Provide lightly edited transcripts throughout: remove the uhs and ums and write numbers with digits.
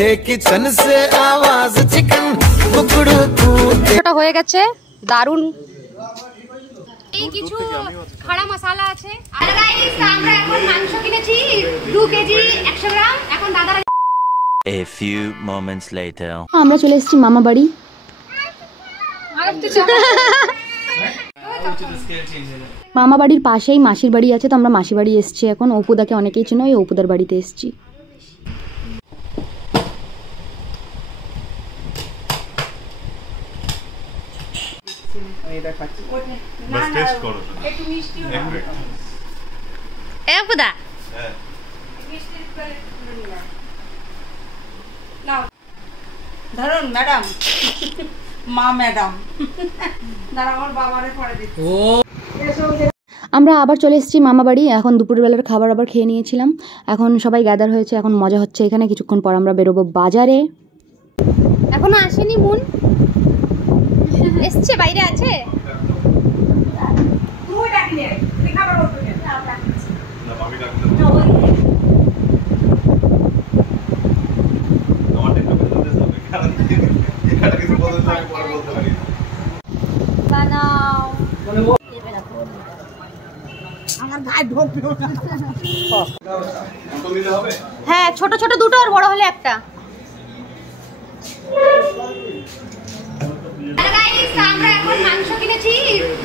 Kitchen से आवाज chicken कुकड़ू এটা হয়ে গেছে দারুন। এই কিছু খড়া মশলা আছে। আর গাইস আমরা এখন মাংস কিনেছি 2 কেজি 100 গ্রাম। এখন দাদারা A few moments later আমরা চলে এসেছি মামা বাড়ি। মামা বাড়ির পাশেই মাসির বাড়ি আছে, তো আমরা মাসির বাড়ি এসেছি এখন। অপুদাকে অনেকেই চেনো, ওই অপুদার বাড়িতে এসেছি। অপুদা ধরুন ম্যাডাম, মা ম্যাডাম দাঁড়া আমার বাবারে পড়ে দিচ্ছি। আমরা আবার চলে এসেছি মামা বাড়ি। এখন দুপুরবেলার খাবার আবার খেয়ে নিয়েছিলাম। এখন সবাই গ্যাদার হয়েছে, এখন মজা হচ্ছে এখানে। কিছুক্ষণ পর আমরা বেরোবো বাজারে। এখনো আসেনি মুন, এসছে বাইরে আছে। তুই ডাকলে তুই খাবার বলতে না ডাকছিস না আমি ডাকতে না আমার দেখতে বলতে যাবে কারণ এটা কিছু বলতে আমি পরে বলতে পারি বানাও আমার গায়ে ঢোকবে না। কত নিতে হবে? হ্যাঁ ছোট ছোট দুটো আর বড় হলে একটা। আমরা এখন মাংস কিনেছি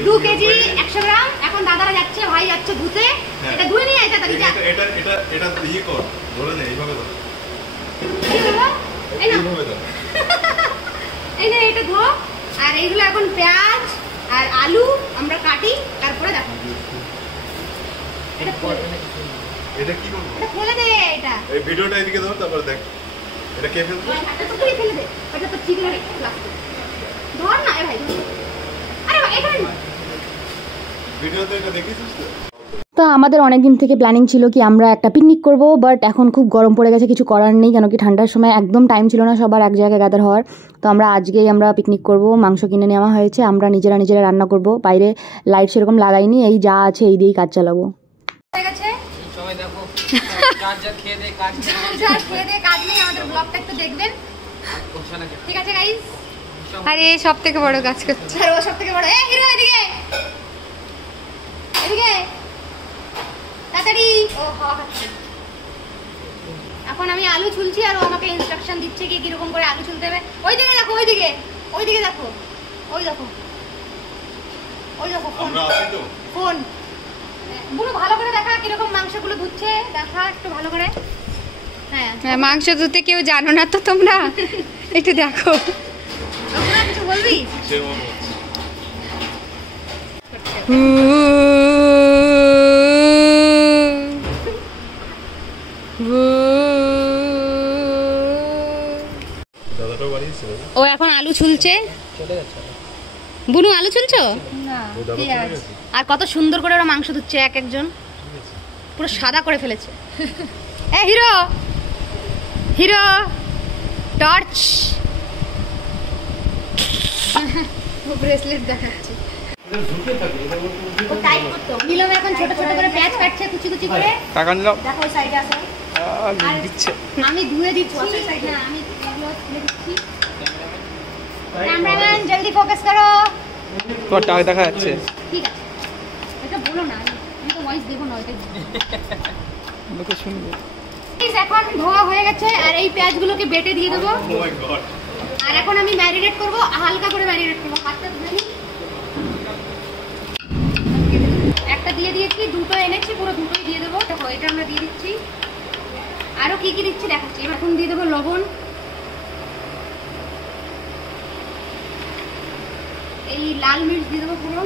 2 কেজি 100 গ্রাম। এখন দাদারা যাচ্ছে, ভাই যাচ্ছে ধুতে। এটা ধুয়ে নিয়ে আয় তাড়াতাড়ি যা। এটা ইয়ে কর, ধরে নে এইভাবে ধর। এই না এইভাবে ধর। এই না এটা ধো। আর এইগুলো এখন পেঁয়াজ আর আলু আমরা কাটি, তারপরে দেখো এটা এটা কি করব? এটা ফেলে দে। এটা এই ভিডিওটা এদিকে ধর, তারপর দেখ এটা কে ফেলবে। এটা তো তুই ফেলে দে। এটা তো ঠিক লাগে প্লাস্টিক। ধর না এ ভাই ধর। আরে ভাই এখানে ভিডিওতে এটা দেখিছিস তো? তো আমাদের অনেক দিন থেকে প্ল্যানিং ছিল কি আমরা একটা পিকনিক করব, বাট এখন খুব গরম পড়ে গেছে, কিছু করার নেই। কেন কি ঠান্ডার সময় একদম টাইম ছিল না সবার এক জায়গায় গ্যাদার হওয়ার। তো আমরা আজকেই আমরা পিকনিক করব। মাংস কিনে নেওয়া হয়েছে, আমরা নিজেরা রান্না করব। বাইরে লাইট সেরকম লাগাইনি, এই যা আছে এই দিয়েই কাজ চালাবো। হয়ে গেছে সবাই দেখো। যা খেয়ে দে কাজ নেই, আমাদের ব্লগটা একটু দেখবেন, ঠিক আছে গাইস? আরে সব থেকে বড় কাজ করছে। আর ও সব থেকে বড়। এই হিরো এদিকে এদিকে তাড়াতাড়ি। ও হাওয়া খাচ্ছে। এখন আমি আলু ছুলছি আর ও আমাকে ইনস্ট্রাকশন দিচ্ছে কি কিরকম করে আলু ছুলতে হবে। ওইদিকে দেখো, ওইদিকে দেখো, ওই দেখো ফোন ফোন পুরো ভালো করে দেখা কিরকম মাংসগুলো ধুচ্ছে, দেখা একটু ভালো করে। হ্যাঁ মাংস ধুতে কেউ জানো না তো তোমরা, একটু দেখো। কিছু বলবি? ও এখন আলু ছুলছে। বুনু আলু ছুলছো? আর কত সুন্দর করে ওরা মাংস ধুচ্ছে, এক একজন পুরো সাদা করে ফেলেছে। এ হিরো টর্চ ব্রেসলেট দেখাচ্ছে। নিলাম এখন ছোট ছোট করে পেঁয়াজ কাটছে কুচি কুচি করে। টাকা নিলাম, দেখো ওই সাইডে আছে। আমি ধুয়ে দিচ্ছি। হ্যাঁ আমি এগুলো ধুয়ে দিচ্ছি। ক্যামেরাম্যান জলদি ফোকাস করো। তোমার টাকা দেখা যাচ্ছে। ঠিক আছে এটা বলো না, আমি তো ভয়েস দেব না, ওইটা লোকে শুনবে। এখন ধোয়া হয়ে গেছে আর এই পেঁয়াজগুলোকে বেটে দিয়ে দেবো। আর এখন আমি ম্যারিনেট করবো, হালকা করে ম্যারিনেট করবো। হাতটা ধুয়ে নিই। একটা দিয়ে দিয়েছি, দুটো এনেছি, পুরো দুটোই দিয়ে দেবো। দেখো এটা আমরা দিয়ে দিচ্ছি। আরো কি কি দিচ্ছি দেখাচ্ছি। এখন দিয়ে দেবো লবণ, এই লাল মির্চ দিয়ে দেবো পুরো।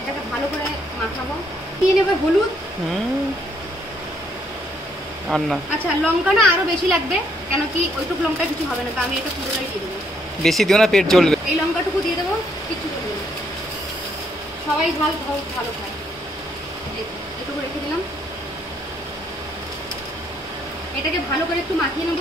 এটাকে ভালো করে মাখাবো। দিয়ে নেবে হলুদ। আর না আচ্ছা লঙ্কা না আরো বেশি লাগবে, কেন কি ওইটুকু লঙ্কা কিছু হবে না, তো আমি এটা পুরোটাই দিয়ে দেবো। বেশি দিও না, পেট জ্বলবে। এই লঙ্কাটুকু দিয়ে দেবো, কিছু করবে না। সবাই ঝাল ভালো খায়। এটুকু রেখে দিলাম। এটাকে ভালো করে একটু মাখিয়ে নেব।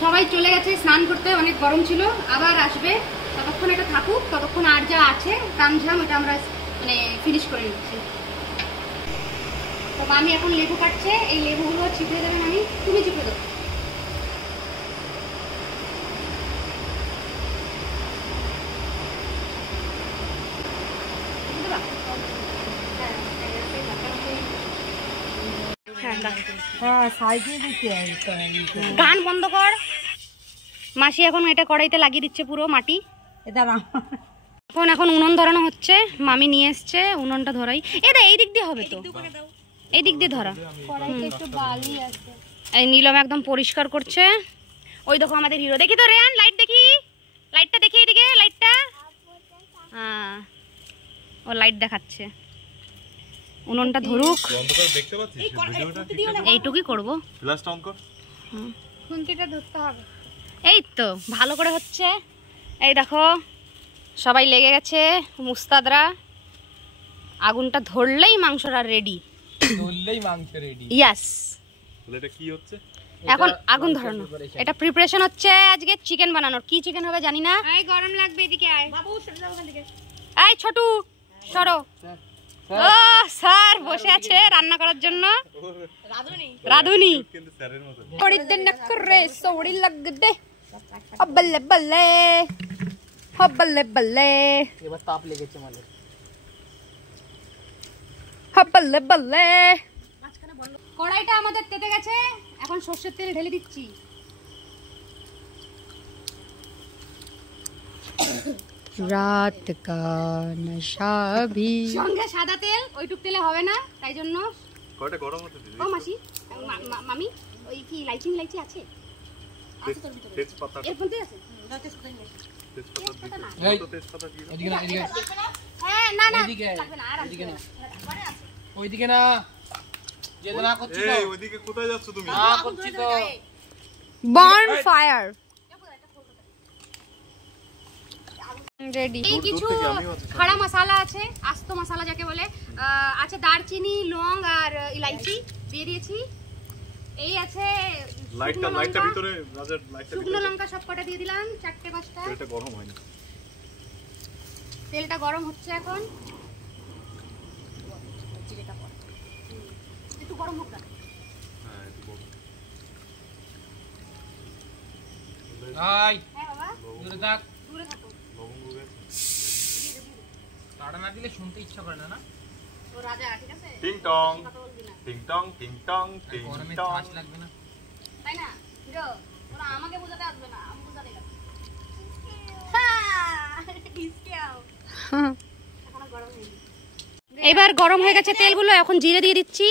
সবাই চলে গেছে স্নান করতে, অনেক গরম ছিল, আবার আসবে। ততক্ষণ এটা থাকুক, ততক্ষণ আর যা আছে তামঝাম এটা আমরা মানে ফিনিশ করে নিচ্ছি। তো আমি এখন লেবু কাটছে, এই লেবুগুলো চিপে দেবেন, আমি তুমি চিপে দেবো। গান বন্ধ কর। মাসি এখন এটা কড়াইতে লাগিয়ে দিচ্ছে পুরো মাটি। এখন উনুন ধরানো হচ্ছে, মামি নিয়ে এসছে উনুনটা ধরাই। এটা এই দিক দিয়ে হবে তো, এই দিক দিয়ে ধরা। এই নীলম একদম পরিষ্কার করছে। ওই দেখো আমাদের হিরো, দেখি তো রেয়ান লাইট দেখি, লাইটটা দেখি এদিকে, লাইটটা। হ্যাঁ ও লাইট দেখাচ্ছে। উনুনটা ধরুক, অন্ধকার দেখতে পাচ্ছিস ভিডিওটা? এইটুকুই করবো। ফ্ল্যাশটা অন কর। খুন্তিটা ধরতে হবে। এই তো ভালো করে হচ্ছে। এই দেখো সবাই লেগে গেছে, মুস্তাদরা। আগুনটা ধরলেই মাংসটা রেডি, ধরলেই মাংস রেডি। ইয়াস। তাহলে এটা কি হচ্ছে? এখন আগুন ধরানো, এটা প্রিপারেশন হচ্ছে আজকে চিকেন বানানোর। কি চিকেন হবে জানি না। এই গরম লাগবে, এদিকে আয় বাবু, সরে যাও ওখান থেকে। এই ছোটু সরো। ও স্যার বসে আছে রান্না করার জন্য। রাধুনি কিন্তু স্যারের মতো পড়ি দে নকরে সোড়ি লাগদে বল্লে বল্লে বল্লে বল্লে। এবার তাপ লেগেছে মানে। বল্লে বল্লে। কড়াইটা আমাদের তেতে গেছে, এখন সরষের তেল ঢেলে দিচ্ছি। রাত কা নশা ভি। সঙ্গে সাদা তেল, ওইটুক তেলে হবে না, তাই জন্য। কয়টা গরম হতে দিবি? ও মাসি, মামি ওই কি লাইচি লাইচি আছে? তেজপাতা, এর মধ্যে আছে? তেজপাতা দিবি। এই তো তেজপাতা দিয়ে এদিকে না, এদিকে হ্যাঁ না না এদিকে লাগবে না, আর এদিকে না, পরে আছে। ওইদিকে না, যেতে না করছি তো। এই ওইদিকে কোথায় যাচ্ছ তুমি? না করছি তো। Burn fire ready. এই কিছু খাড়া মশলা আছে, আস্ত মশলা যাকে বলে, আছে দারচিনি, লং আর ইলাইচি দিয়ে দিয়েছি। এই আছে লাইটটা ভিতরে, রাজার লাইটটা শুকনো ভিতরে। লঙ্কা সব কটা দিয়ে দিলাম, 4-5টা। এটা গরম হয়নি। তেলটা গরম হচ্ছে এখন, একটু গরম হোক না। হ্যাঁ একটু গরম। হাই হ্যাঁ বাবা দূরে থাক। দূরে থাকো। লবঙ্গ গেছে। তাড়া না দিলে শুনতে ইচ্ছা করে না। না ও রাজা, ঠিক আছে? টিং টং কথা বলবি না, টিং টং টিং টং টিং গরমে টং। শ্বাস লাগবে না। তাই না হিরো? ওরা আমাকে বোঝাতে আসবে না, আমি বোঝাতে গেলাম। হ্যাঁ ডিসকাও এখনো গরম হয়নি। এবার গরম হয়ে গেছে তেলগুলো, এখন জিরে দিয়ে দিচ্ছি।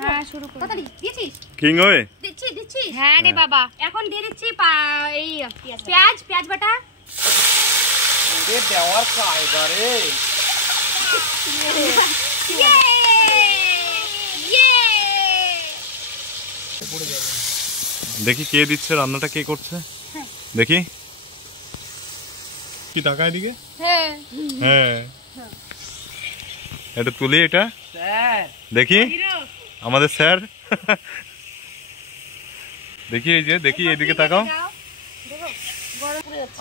হ্যাঁ শুরু করো। কথা দিয়েছিস? কিং হয়ে দিচ্ছি। হ্যাঁ রে বাবা, এখন দিয়ে দিচ্ছি এই পেঁয়াজ বাটা। এ দেওয়ার কায়দা রে। দেখি কে দিচ্ছে রান্নাটা, কে করছে দেখি। কি টাকা এদিকে? হ্যাঁ হ্যাঁ এটা তুলি, এটা স্যার দেখি আমাদের স্যার। দেখি এই যে, দেখি এইদিকে তাকাও।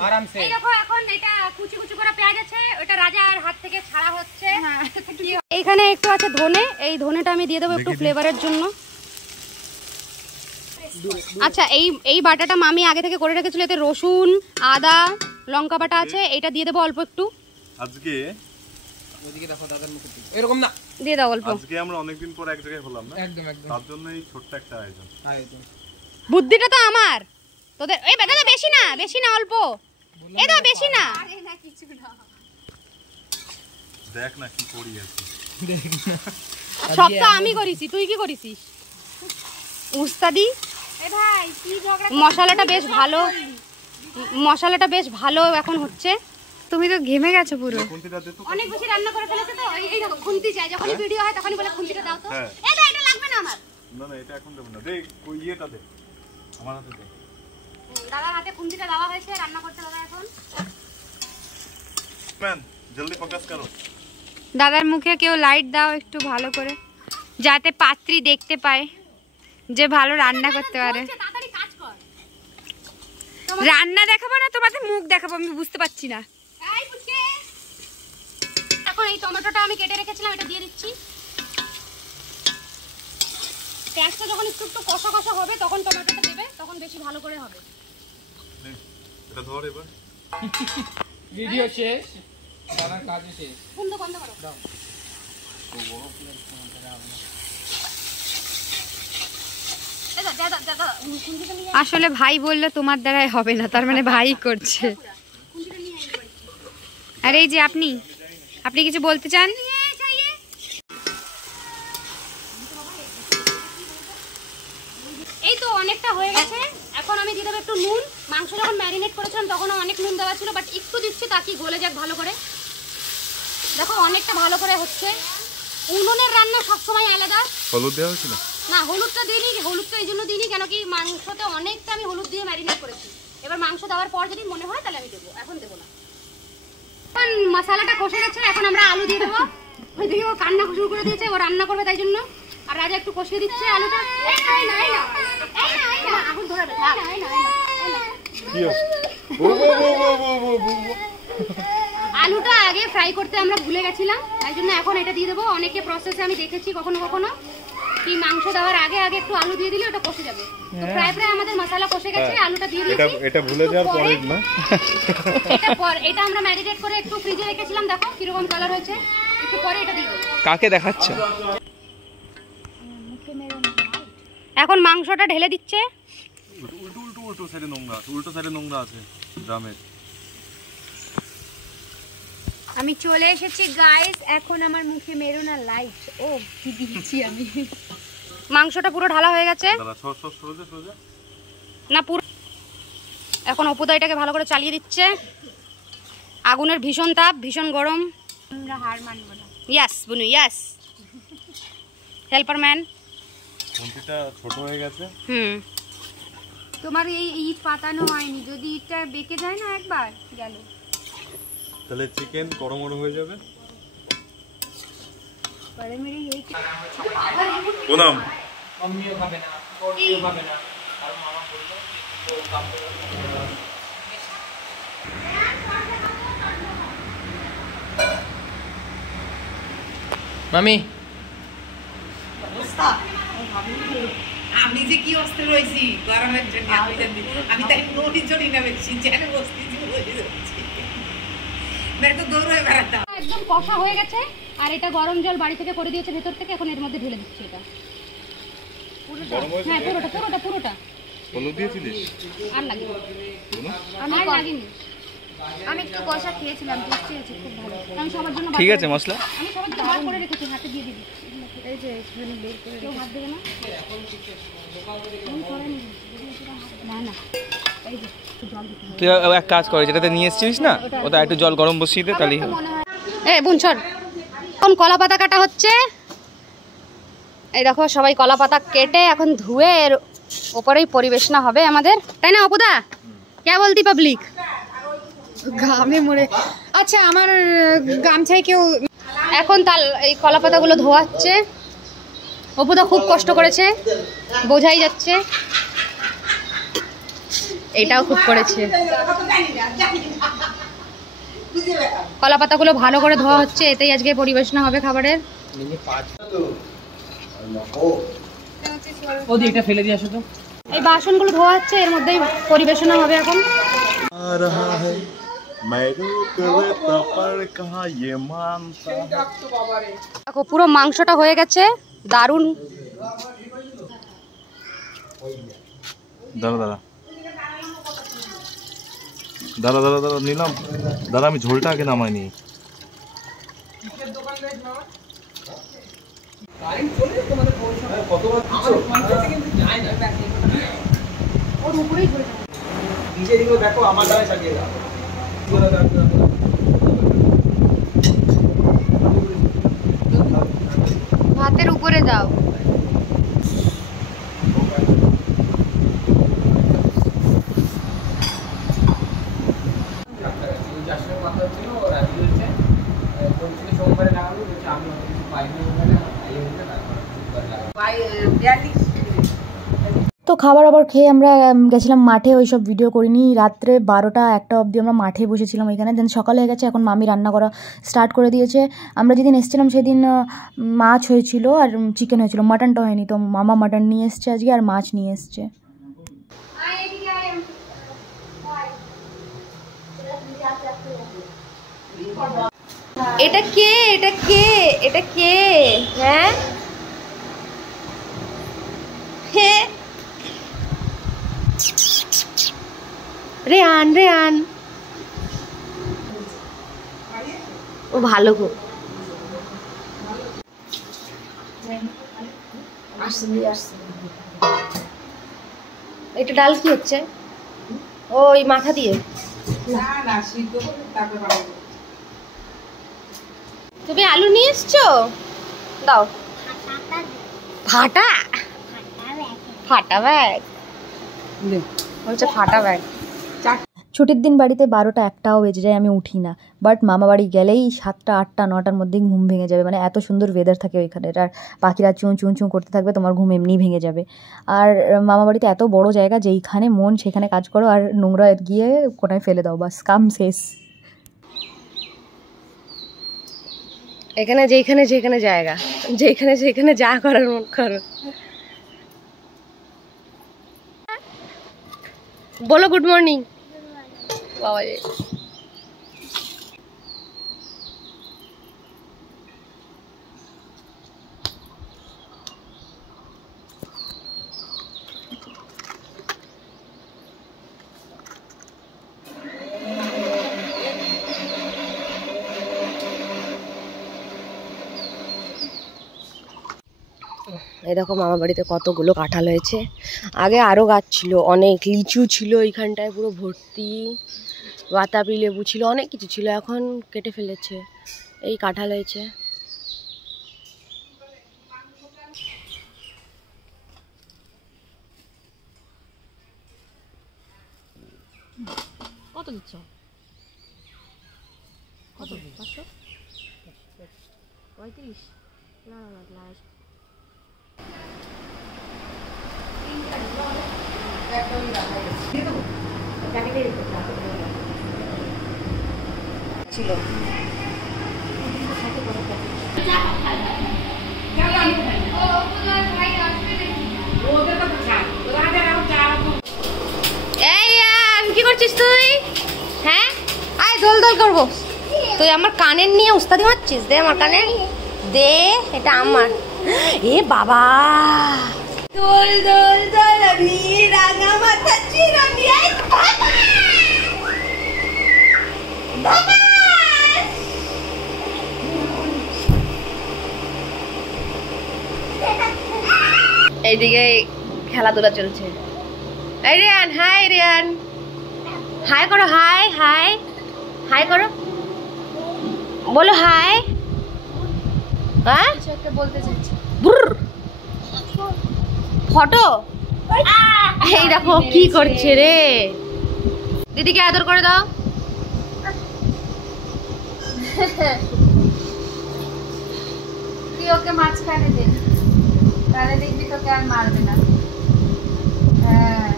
আরামসে। এই দেখো এখন এটা কুচি কুচি করা পেঁয়াজ আছে, ওটা রাজার হাত থেকে ছাড়া হচ্ছে। এইখানে একটু আছে ধনে, এই ধনেটা আমি দিয়ে দেবো একটু ফ্লেভারের জন্য। আচ্ছা এই বাটাটা মামি আগে থেকে করে রেখেছিল, এতে রসুন, আদা, লঙ্কা বাটা আছে, এটা দিয়ে দেবো অল্প একটু। আজকে ওইদিকে দেখো দাদার মুখে এরকম না। দিয়ে দাও অল্প। আজকে আমরা অনেকদিন পর এক জায়গায় হলাম না, একদম একদম। তার জন্য এই ছোট্ট একটা আয়োজন। বুদ্ধিটা তো আমার, তোদের এই দাদা বেশি না অল্প, এই দাদা বেশি না। দেখ না কি করি আছি। সব তো আমি করেছি, তুই কি করেছিস? উস্তাদি। এ ভাই কি ঝগড়া। মশলাটা বেশ ভালো এখন হচ্ছে। তুমি তো ঘেমে গেছো পুরো। খুন্তিটা দে তো। অনেক বেশি রান্না করে ফেলেছে তো, এই দেখো খুন্তি চাই, যখনই ভিডিও হয় তখনই বলে খুন্তিটা দাও তো। হ্যাঁ। এই দা এটা লাগবে না আমার। না না এটা এখন দেব না, দে কই ইয়েটা দে, আমার হাতে দে। দাদার হাতে খুন্তিটা দেওয়া হয়েছে, রান্না করতে দাদা এখন। ম্যান জলদি ফোকাস করো। দাদার মুখে কেউ লাইট দাও একটু ভালো করে, যাতে পাত্রী দেখতে পায় যে ভালো রান্না করতে পারে। রান্না দেখাবো না তোমাদের মুখ দেখাবো, আমি বুঝতে পারছি না। এখন এই টমেটোটা আমি কেটে রেখেছিলাম, এটা দিয়ে দিচ্ছি। পেঁয়াজটা যখন একটু একটু কষা কষা হবে তখন টমেটোটা দেবে, তখন বেশি ভালো করে হবে। এটা ধর এবার। ভিডিও শেষ, সারা কাজ শেষ। বন্ধ করো। আসলে ভাই বললো তোমার দ্বারাই হবে না, তার মানে ভাই করছে। আরে এই যে আপনি কিছু বলতে চান? এই তো অনেকটা হয়ে গেছে, এখন আমি দিয়ে দেবো একটু নুন। মাংস যখন ম্যারিনেট করেছিলাম তখন অনেক নুন দেওয়া ছিল, বাট একটু দিচ্ছি তাকি গলে যাক ভালো করে। দেখো অনেকটা ভালো করে হচ্ছে। উনুনের রান্না সবসময় আলাদা। হলুদ দেওয়া হয়েছিল না, হলুদটা দিইনি। হলুদটা এই জন্য দিইনি কেন কি মাংসতে অনেকটা আমি হলুদ দিয়ে ম্যারিনেট করেছি। এবার মাংস দেওয়ার পর যদি মনে হয় তাহলে আমি দেবো, এখন দেবো না। এখন মশলাটা কষে গেছে, এখন আমরা আলু দিয়ে দেবো। ওইদিকে ও কান্না শুরু করে দিয়েছে, ও রান্না করবে তাই জন্য। আর রাজা একটু কষিয়ে দিচ্ছে আলুটা। আগুন ধরাবে। আলুটা আগে ফ্রাই করতে আমরা ভুলে গেছিলাম, তাই জন্য এখন এটা দিয়ে দেবো। অনেকে প্রসেসে আমি দেখেছি কখনো কখনো কি মাংস দেওয়ার আগে একটু আলু দিয়ে দিলে ওটা কষে যাবে। তো প্রায় আমাদের মশলা কষে গেছে, আলুটা দিয়ে দিয়েছি। এটা ভুলে যাওয়ার পরে না, এটা আমরা ম্যারিনেট করে একটু ফ্রিজে রেখেছিলাম। দেখো কিরকম কালার হয়েছে, একটু পরে এটা দিয়ে দেবো। কাকে দেখাচ্ছ? এখন মাংসটা ঢেলে দিচ্ছে। উল্টো সাইডে নোংরা আছে গ্রামের। আমি চলে এসেছি গাইস, এখন আমার মুখে মেরো না লাইট। ও কি দিয়েছি আমি। মাংসটা পুরো ঢালা হয়ে গেছে না পুরো। এখন অপুদা এটাকে ভালো করে চালিয়ে দিচ্ছে। আগুনের ভীষণ তাপ, ভীষণ গরম। আমরা হার মানব না। ইয়াস বুনু, ইয়াস। Helper man. কোনটা ছোট হয়ে গেছে। তোমার এই ইট পাতানো হয়নি, যদি ইটটা বেঁকে যায় না একবার গেল, তাহলে চিকেন গরম হয়ে যাবে। প্রণাম। মাম্মিও খাবে না, ওটিও খাবে না, আর মামা বললো তো কাম করবে। মামি আমি যে কি অস্ত্র রয়েছি গরমের জন্য, আমি তাই নদীর জন্য নেমেছি, যেন বসতে একদম কষা হয়ে গেছে। আর এটা গরম জল বাড়ি থেকে করে দিয়েছে ভেতর থেকে, এখন এর মধ্যে ঢেলে দিচ্ছি এটা পুরোটা। হ্যাঁ পুরোটা। হলুদ দিয়েছিলিস? আর লাগে আমি লাগিনি, আমি একটু কষা খেয়েছিলাম, টেস্টি হয়েছে, খুব ভালো। আমি সবার জন্য ঠিক আছে মশলা আমি সবার জন্য বার করে রেখেছি, হাতে দিয়ে দিবি। এই যে এখানে বের করে কেউ হাত দেবে না। না এই যে জল দিতে হবে। তুই এক কাজ কর, যেটাতে নিয়ে এসেছিস না ওটা একটু জল গরম বসিয়ে দে, তাহলেই হবে। এই বোন ছড়। এখন কলা পাতা কাটা হচ্ছে। এই দেখো সবাই কলা পাতা কেটে এখন ধুয়ে এর ওপরেই পরিবেশনা হবে আমাদের, তাই না অপুদা? কে বলতি পাবলিক ঘামে মরে। আচ্ছা আমার গামছায় কেউ। এখন এই কলা পাতাগুলো ধোয়াচ্ছে। অপুদা খুব কষ্ট করেছে, বোঝাই যাচ্ছে। এটাও খুব করেছে। কলা পাতাগুলো ভালো করে ধোয়া হচ্ছে, এতেই আজকে পরিবেশনা হবে খাবারের। ওদি এটা ফেলে দিয়ে আসো তো। এই বাসনগুলো ধোয়া হচ্ছে, এর মধ্যেই পরিবেশনা হবে এখন। দেখো পুরো মাংসটা হয়ে গেছে, দারুণ। দাঁড়া নিলাম। দাঁড়া আমি ঝোলটা আগে নামাইনি। ভাতের উপরে দাও। তো তো খাবার আবার খেয়ে আমরা গেছিলাম মাঠে, ওই সব ভিডিও করিনি। রাত্রে 12টা-1টা অবধি আমরা মাঠে বসেছিলাম এখানে। দেন সকালে হয়ে গেছে, এখন মামি রান্না করা স্টার্ট করে দিয়েছে। আমরা যেদিন এসেছিলাম সেদিন মাছ হয়েছিল আর চিকেন হয়েছিল, মাটনটা হয়নি। তো মামা মাটন নিয়ে এসছে আজকে আর মাছ নিয়ে এসছে। এটা কে? এটা কে? এটা কে? হ্যাঁ রেয়ান, রেয়ান ও ভালো গো। এটা ডাল কি হচ্ছে? ওই মাথা দিয়ে তুমি আলু নিয়ে এসছো? দাও। ফাটা ফাটা ব্যাগ বলছে, ফাটা ব্যাগ। ছুটির দিন বাড়িতে 12টা-1টাও বেজে যায়, আমি উঠি না। বাট মামা বাড়ি গেলেই 7টা, 8টা, 9টার মধ্যেই ঘুম ভেঙে যাবে। মানে এত সুন্দর ওয়েদার থাকে ওইখানে, আর পাখিরা চুঁ চুঁ চুঁ করতে থাকবে, তোমার ঘুম এমনি ভেঙে যাবে। আর মামা বাড়িতে এত বড় জায়গা, যেইখানে মন সেখানে কাজ করো, আর নোংরা গিয়ে কোনায় ফেলে দাও, বাস কাম শেষ। এখানে যেখানে যেখানে জায়গা, যেখানে যেখানে যা করার মন করো। বলো গুড মর্নিং। বাবা রে, এই দেখো মামা বাড়িতে কতগুলো কাঁঠাল হয়েছে। আগে আরও গাছ ছিল, অনেক লিচু ছিল এইখানটায় পুরো ভর্তি, বাতাবি লেবু ছিল, অনেক কিছু ছিল, এখন কেটে ফেলেছে। এই কাঁঠাল হয়েছে। কত দিচ্ছ? কত? 500? 35? না না না, ছিল। কি করছিস তুই? হ্যাঁ, আয় দোল দোল করবো। তুই আমার কানের নিয়ে উস্তাদি মারছিস? দে আমার কানের দে, এটা আমার। এ বাবা, দোল দোল দোলনি রাঙা মাথা চিরনি। এইদিকে খেলাধুলা চলছে। এই রিয়ান, হাই রিয়ান, হাই করো, হাই হাই হাই করো, বলো হাই। হ্যাঁ বলতে চাইছি, ফটো। এই দেখো কি করছে রে, দিদিকে আদর করে দাও। তুই ওকে মাঝখানে দে, তাহলে দেখবি তোকে আর মারবে না। হ্যাঁ,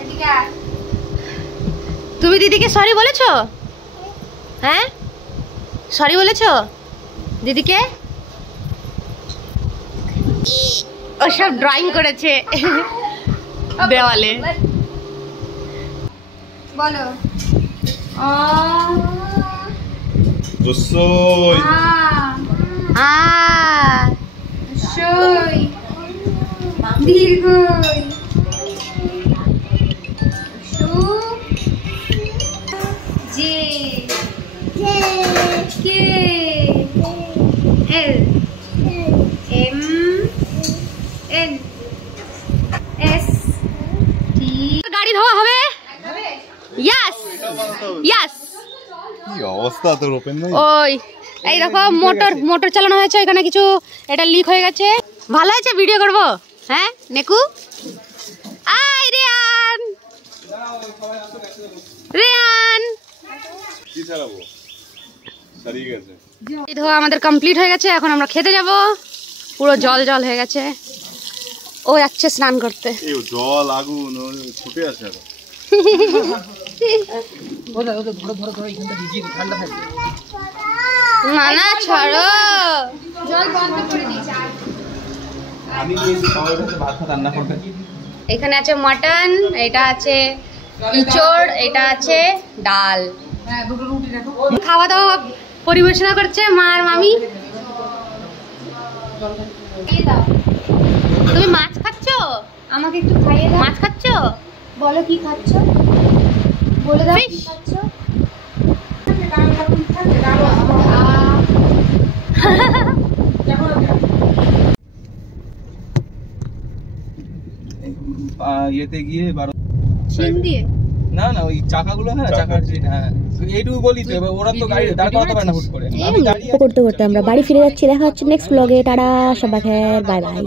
এদিকে আয়। তুমি দিদিকে সরি বলেছো? হ্যাঁ, সরি বলেছো দিদিকে? ও সব ড্রয়িং করেছে দেওয়ালে। বলো রসই আ সই দীর্ঘই সু J K L M N S T. গাড়ি ধোয়া হবে? Yes yes. কি অবস্থা তোর, ওপেন নাই? ওই এই দেখো মোটর চালানো হয়েছে, এখানে কিছু এটা লিক হয়ে গেছে। ভালো হয়েছে, ভিডিও করব। হ্যাঁ নেকু, আই রিয়ান, রিয়ান কি চালাবো, সারিয়ে গেছে। এই ধোয়া আমাদের কমপ্লিট হয়ে গেছে, এখন আমরা খেতে যাব। পুরো জল জল হয়ে গেছে। ও যাচ্ছে স্নান করতে। এই জল আগুন ছুটে আছে আর না না ছাড়ো, জল বন্ধ করে দিয়েছি। আমি গিয়েছি সবাই বসে ভাত রান্না করতে। এখানে আছে মটন, এটা আছে ইঁচড়, এটা আছে ডাল। খাওয়া দাওয়া পরিবেশনা করছে মা আর মামি। দিয়ে দাও, তুমি মাছ খাচ্ছ? আমাকে একটু খাইয়ে দাও। মাছ খাচ্ছ? বলো কি খাচ্ছ, বলে দাও কি Fish. খাচ্ছ। ইয়েতে গিয়ে শিং দিয়ে? না না ওই চাকাগুলো হ্যাঁ চাকার যে হ্যাঁ এইটুকু বলি তো, এবার ওরা তো গাড়ি দাঁড় করাতে পারে না হুট করে। আমি দাঁড়িয়ে করতে করতে আমরা বাড়ি ফিরে যাচ্ছি। দেখা হচ্ছে নেক্সট ব্লগে। টাটা, সবাই বাই বাই।